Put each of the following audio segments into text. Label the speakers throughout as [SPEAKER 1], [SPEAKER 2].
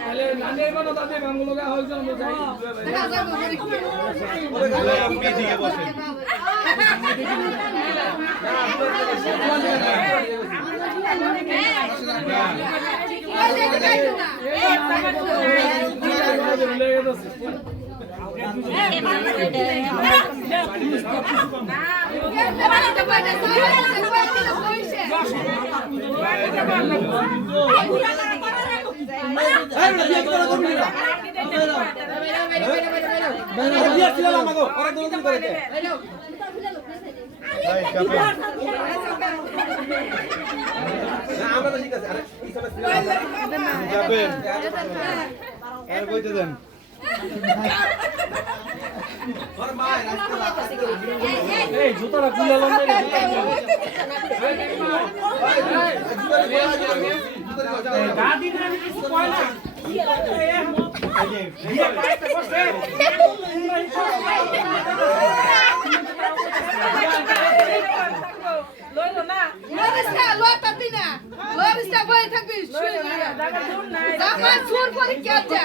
[SPEAKER 1] তাহলে নানের কোনো তাতে গানগুলো গা হয়েছে আমরা যাই গেছে এই জুতাটা খুলে লম্বা না না।
[SPEAKER 2] লরিসটা বই থাকবি শুয়ে সুর পরীক্ষা আছে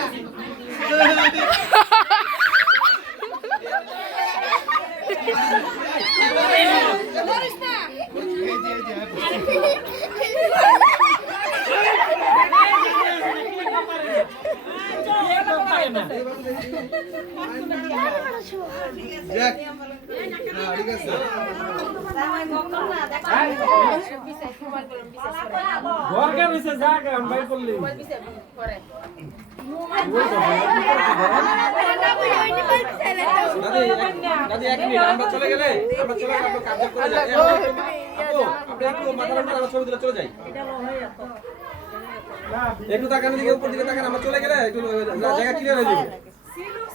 [SPEAKER 3] চলে একটু মাথা দিকে উপর দিকে তাকান, আমরা চলে গেলে একটু জায়গা ক্লিয়ার হয়ে যাবে।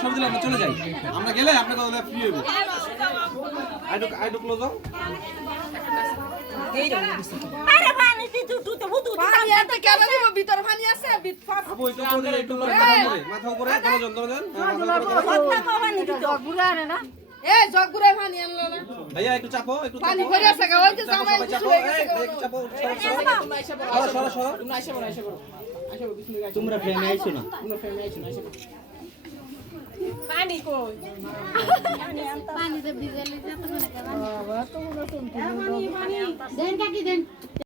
[SPEAKER 3] ছবি দিলে আমরা চলে যাই আমরা গেলে আপনাকে ফ্রি হবে আইডু আইডু ক্লোজ দাও
[SPEAKER 4] আরে পানি দিতে তুই তো বুতু
[SPEAKER 2] পানি এত কেন দিব ভিতর পানি আছে ভিত
[SPEAKER 3] আপু একটু একটু উপরে মাথা উপরে দরজন দরজন
[SPEAKER 4] পানি দিতে
[SPEAKER 2] এই জগুরে পানি আনলো না
[SPEAKER 3] ভাইয়া একটু চাপো একটু
[SPEAKER 2] পানি ভরে আছে গা ওই যে জামাই
[SPEAKER 3] সবাই চাপো এই একটু চাপো সরো সরো সরো
[SPEAKER 1] তোমরা ফ্রেমে আইছো না
[SPEAKER 5] পানিতে ভিজালে যত মনে করেন দেন কাকি দেন